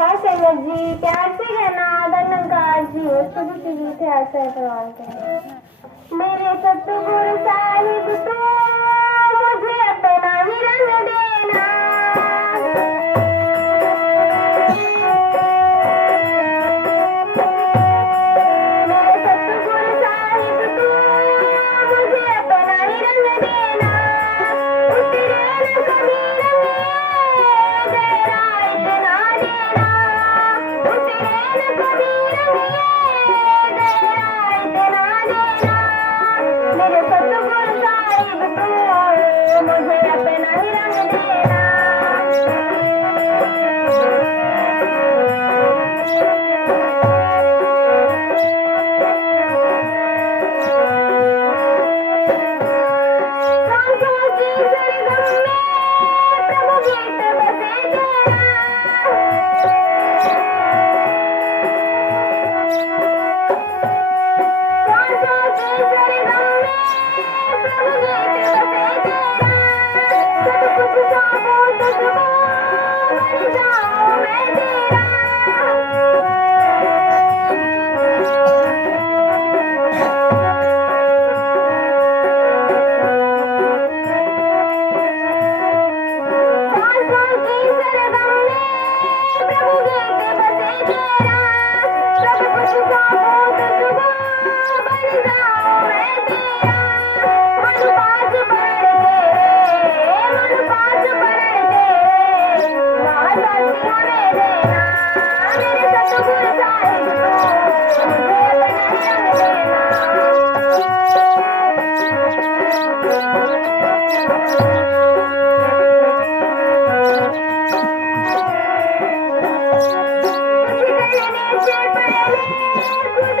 है सैयद जी, प्यार से कहना धन्यकार जी, उसको जो चीज़ थे ऐसा है प्रवान करें। मेरे सतगुरु साहिब तो मुझे अपना ही रंग देना। मेरे सतगुरु साहिब तो मुझे अपना ही रंग देना। उतरे न कभी रंगिए गहरा इतना देना। उतरे न कभी रंगिए गहरा इतना देना। मेरे सतगुरु साहिब तो मुझे अपना ही रंग देना। सांसों की सरगम में प्रभु गीत बसे तेरा। सांसों की सरगम में प्रभु गीत बसे तेरा। सब कुछ सौंपो तुझको, बन जाऊं मैं तेरा। सांसों की सरगम में प्रभु गीत बसे तेरा। सब कुछ सौंपो तुझको, बन जाऊं मैं तेरा। मन पाँच पढ़ तेरे, मन पाँच पढ़ तेरे, महासाथी हमें देना। मेरे सतगुरु साहिब को मुझे अपना ही रंग देना। कुछ करने से पहले खुद